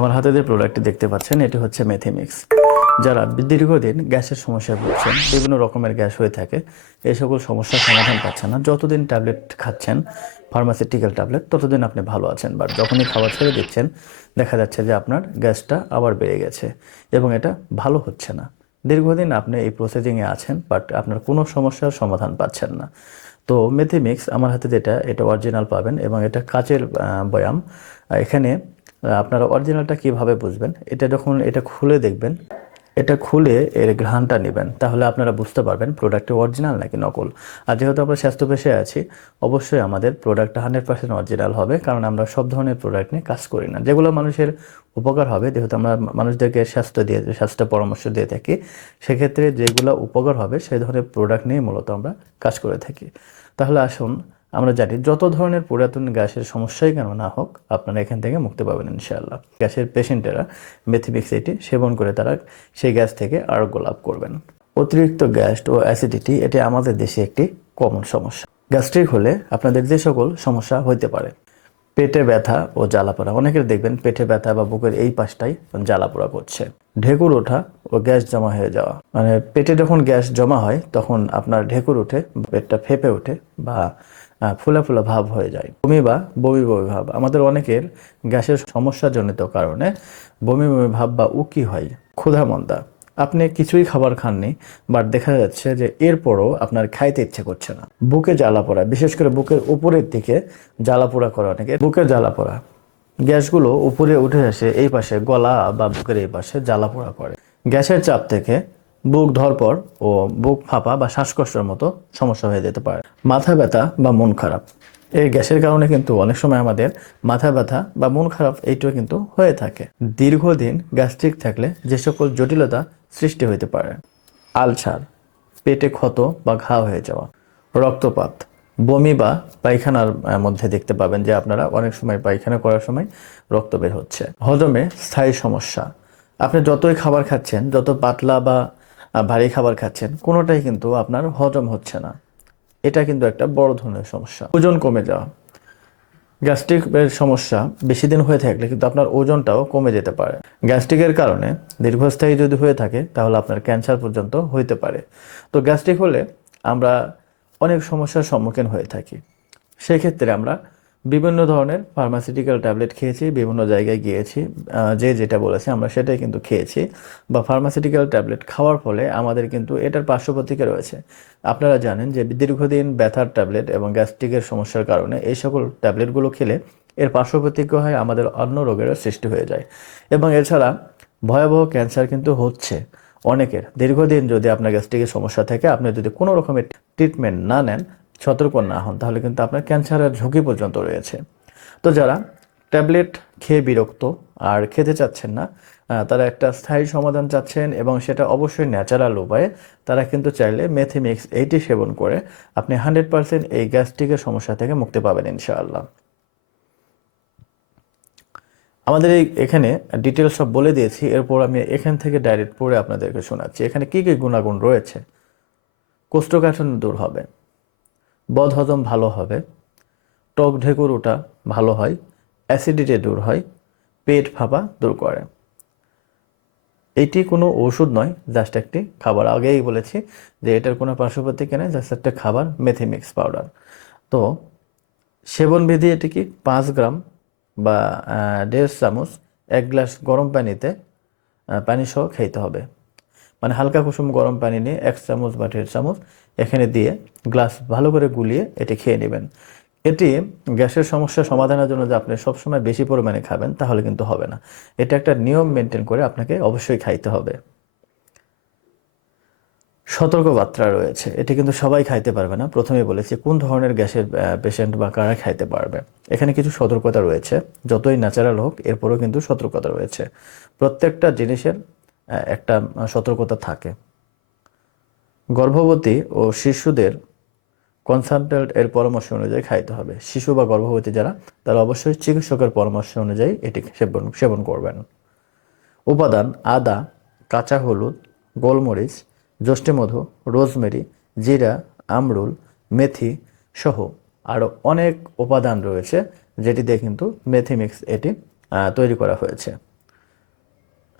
আমার হাতে যে প্রোডাক্টটি দেখতে পাচ্ছেন, এটি হচ্ছে মেথিমিক্স যারা দীর্ঘদিন গ্যাসের সমস্যায় ভুগছেন, বিভিন্ন রকমের গ্যাস হয়ে থাকে এই সকল সমস্যার সমাধান পাচ্ছেন না। যতদিন ট্যাবলেট খাচ্ছেন ফার্মাসিউটিক্যাল ট্যাবলেট ততদিন আপনি ভালো আছেন। বাট যখনই খাবার ছেড়ে দিচ্ছেন, দেখা যাচ্ছে যে আপনার গ্যাসটা আবার বেড়ে গেছে এবং এটা ভালো হচ্ছে না। দীর্ঘদিন আপনি এই প্রসেসিংয়ে আছেন বাট আপনার কোনো সমস্যার সমাধান পাচ্ছেন না। তো মেথিমিক্স আমার হাতে যেটা, এটা অরিজিনাল পাবেন এবং এটা কাচের বয়াম। এখানে আপনারা অরিজিনালটা কীভাবে বুঝবেন? এটা যখন এটা খুলে দেখবেন, এটা খুলে এর ঘ্রাণটা নেবেন, তাহলে আপনারা বুঝতে পারবেন প্রোডাক্টটি অরিজিনাল নাকি নকল। আর যেহেতু আমরা স্বাস্থ্য পেশায় আছি, অবশ্যই আমাদের প্রোডাক্টটা হান্ড্রেড পার্সেন্ট অরিজিনাল হবে, কারণ আমরা সব ধরনের প্রোডাক্ট নিয়ে কাজ করি না। যেগুলো মানুষের উপকার হবে, যেহেতু আমরা মানুষদেরকে স্বাস্থ্য দিয়ে, স্বাস্থ্য পরামর্শ দিয়ে থাকি, সেক্ষেত্রে যেগুলো উপকার হবে, সেই ধরনের প্রোডাক্ট নিয়ে মূলত আমরা কাজ করে থাকি। তাহলে আসুন আমরা জানি যত ধরনের পুরাতন গ্যাসের সমস্যাই কেন না হোক, আপনারা এখান থেকে মুক্তি পাবেন ইনশাআল্লাহ। গ্যাসের পেশেন্টেরা মেথিমিক্স এটি সেবন করে তারা সেই গ্যাস থেকে আরোগ্য লাভ করবেন। অতিরিক্ত গ্যাস ও অ্যাসিডিটি এটি আমাদের দেশে একটি কমন সমস্যা। গ্যাস্ট্রিক হলে আপনাদের যে সকল সমস্যা হইতে পারে, পেটে ব্যথা ও জ্বালাপোড়া। অনেকের দেখবেন পেটে ব্যথা বা বুকের এই পাশটাই জ্বালাপোড়া করছে। ঢেকুর ওঠা ও গ্যাস জমা হয়ে যাওয়া। মানে পেটে যখন গ্যাস জমা হয়, তখন আপনার ঢেকুর উঠে পেটটা ফেপে ওঠে বা ফুলা ফুলা ভাব হয়ে যায়। বমি বা বমি বমি ভাব। আমাদের অনেকের গ্যাসের সমস্যাজনিত কারণে বমি বমি ভাব বা উকি হয়। ক্ষুধা মন্দা। আপনি কিছুই খাবার খাননি, বাট দেখা যাচ্ছে যে এরপরও আপনার খাইতে ইচ্ছে করছে না। বুকে জ্বালা পোড়া, বিশেষ করে বুকের উপরের দিকে জ্বালা পোড়া করে অনেকে। বুকে জ্বালা পোড়া। গ্যাসগুলো উপরে উঠে আসে এই পাশে গলা বা বুকের এই পাশে জ্বালা পোড়া করে। গ্যাসের চাপ থেকে বুক ধরপর ও বুক ফাঁপা বা শ্বাসকষ্টের মতো সমস্যা হয়ে যেতে পারে। মাথা ব্যথা বা মন খারাপ। এই গ্যাসের কারণে কিন্তু অনেক সময় আমাদের মাথা ব্যথা বা মন খারাপ এইটাও কিন্তু হয়ে থাকে। দীর্ঘদিন গ্যাস্ট্রিক থাকলে যে সকল জটিলতা সৃষ্টি হতে পারে। আলসার, পেটে ক্ষত বা ঘা হয়ে যাওয়া, রক্তপাত, বমি বা পায়খানার মধ্যে দেখতে পাবেন যে আপনারা অনেক সময় পায়খানা করার সময় রক্ত বের হচ্ছে। হজমে স্থায়ী সমস্যা। আপনি যতই খাবার খাচ্ছেন, যত পাতলা বা ভারী খাবার খাচ্ছেন, কোনোটাই কিন্তু আপনার হজম হচ্ছে না। এটা কিন্তু একটা বড় ধরনের সমস্যা। ওজন কমে যাওয়া। গ্যাস্ট্রিকের সমস্যা বেশি দিন হয়ে থাকলে কিন্তু আপনার ওজনটাও কমে যেতে পারে। গ্যাস্ট্রিকের কারণে দীর্ঘস্থায়ী যদি হয়ে থাকে, তাহলে আপনার ক্যান্সার পর্যন্ত হইতে পারে। তো গ্যাস্ট্রিক হলে আমরা অনেক সমস্যার সম্মুখীন হয়ে থাকি। সেক্ষেত্রে আমরা বিভিন্ন ধরনের ফার্মাসিউটিক্যাল ট্যাবলেট খেয়েছি, বিভিন্ন জায়গায় গিয়েছি যে যেটা বলেছে আমরা সেটাই কিন্তু খেয়েছি বা ফার্মাসিউটিক্যাল ট্যাবলেট খাওয়ার ফলে আমাদের কিন্তু এটার পার্শ্ব প্রতিক্রিয়া রয়েছে। আপনারা জানেন যে দীর্ঘদিন ব্যথার ট্যাবলেট এবং গ্যাস্ট্রিকের সমস্যার কারণে এই সকল ট্যাবলেটগুলো খেলে এর পার্শ্ব হয় আমাদের অন্য রোগেরও সৃষ্টি হয়ে যায়। এবং এছাড়া ভয়াবহ ক্যান্সার কিন্তু হচ্ছে অনেকের। দীর্ঘদিন যদি আপনার গ্যাস্ট্রিকের সমস্যা থাকে, আপনি যদি কোনো রকমের ট্রিটমেন্ট না নেন সতর্ক না হন, তাহলে কিন্তু আপনার ক্যান্সারের ঝুঁকি পর্যন্ত রয়েছে। তো যারা ট্যাবলেট খেয়ে বিরক্ত আর খেতে চাচ্ছেন না তারা একটা স্থায়ী সমাধান চাচ্ছেন এবং সেটা অবশ্যই ন্যাচারাল উপায়ে তারা কিন্তু চাইলে মেথিমিক্স এইটি সেবন করে আপনি হান্ড্রেড পার্সেন্ট এই গ্যাস্ট্রিকের সমস্যা থেকে মুক্তি পাবেন ইনশাআল্লাহ। আমাদের এই এখানে ডিটেলস সব বলে দিয়েছি, এরপর আমি এখান থেকে ডাইরেক্ট পড়ে আপনাদেরকে শোনাচ্ছি। এখানে কি কী গুণাগুণ রয়েছে? কোষ্ঠকাঠিন্য দূর হবে। বদহজম ভালো হবে টক ঢেকুর ওটা ভালো হয় অ্যাসিডিটি দূর হয়, পেট ফাঁপা দূর করে। এটি কোনো ওষুধ নয় জাস্ট একটি খাবার। আগেই বলেছি যে এটার কোনো পার্শ্বপ্রতিক্রিয়া নেই জাস্ট একটা খাবার, মেথি মিক্স পাউডার তো সেবনবিধি এটি কি? পাঁচ গ্রাম বা দেড় চামচ, এক গ্লাস গরম পানিতে পানি সহ খেতে হবে। মানে হালকা কুসুম গরম পানি নিয়ে এক চামচ বা দেড় চামচ এখানে দিয়ে গ্লাস ভালো করে গুলিয়ে এটি খেয়ে নেবেন। এটি গ্যাসের সমস্যা সমাধানের জন্য যে আপনি সবসময় বেশি পরিমাণে খাবেন তাহলে কিন্তু হবে না। এটা একটা নিয়ম মেনটেন করে আপনাকে অবশ্যই খাইতে হবে। সতর্কবার্তা রয়েছে। এটি কিন্তু সবাই খাইতে পারবে না। প্রথমে বলেছি কোন ধরনের গ্যাসের পেশেন্ট বা কারা খাইতে পারবে। এখানে কিছু সতর্কতা রয়েছে। যতই ন্যাচারাল হোক, এরপরেও কিন্তু সতর্কতা রয়েছে। প্রত্যেকটা জিনিসের একটা সতর্কতা থাকে। গর্ভবতী ও শিশুদের কনসালটেন্ট এর পরামর্শ অনুযায়ী খাইতে হবে। শিশু বা গর্ভবতী যারা, তারা অবশ্যই চিকিৎসকের পরামর্শ অনুযায়ী এটি সেবন সেবন করবেন। উপাদান আদা, কাঁচা হলুদ, গোলমরিচ যষ্টিমধু রোজমেরি, জিরা, আমরুল, মেথি সহ আরও অনেক উপাদান রয়েছে, যেটি দিয়ে কিন্তু মেথি মিক্স এটি তৈরি করা হয়েছে।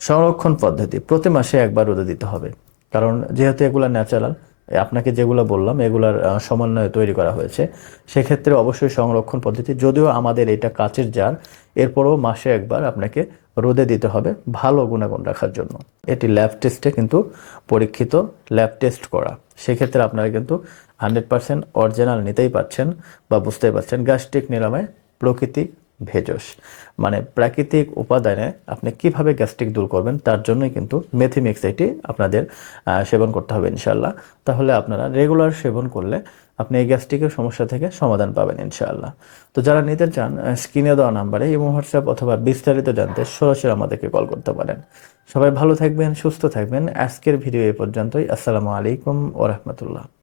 সংরক্ষণ পদ্ধতি, প্রতি মাসে একবার রোদে দিতে হবে। কারণ যেহেতু এগুলা ন্যাচারাল আপনাকে যেগুলো বললাম, এগুলার সমন্বয়ে তৈরি করা হয়েছে, সেক্ষেত্রে অবশ্যই সংরক্ষণ পদ্ধতি, যদিও আমাদের এটা কাচের জার, এরপরও মাসে একবার আপনাকে রোদে দিতে হবে ভালো গুণাগুণ রাখার জন্য। এটি ল্যাব টেস্টে কিন্তু পরীক্ষিত ল্যাব টেস্ট করা। সেক্ষেত্রে আপনারা কিন্তু হান্ড্রেড পার্সেন্ট অরিজিনাল নিতেই পাচ্ছেন বা বুঝতেই পারছেন গ্যাস্ট্রিক নিরাময় প্রকৃতিক ভেষজ। মানে প্রাকৃতিক উপাদানে আপনি কীভাবে গ্যাস্ট্রিক দূর করবেন, তার জন্যই কিন্তু মেথি মিক্স এটি আপনাদের সেবন করতে হবে ইনশাল্লাহ তাহলে আপনারা রেগুলার সেবন করলে আপনি এই গ্যাস্ট্রিকের সমস্যা থেকে সমাধান পাবেন ইনশাআল্লাহ। তো যারা নিতে চান স্ক্রিনে দেওয়া নাম্বারে এবং হোয়াটসঅ্যাপ অথবা বিস্তারিত জানতে সরাসরি আমাদেরকে কল করতে পারেন। সবাই ভালো থাকবেন, সুস্থ থাকবেন। আজকের ভিডিও এই পর্যন্তই। আসসালামু আলাইকুম ওরহমতুল্লাহ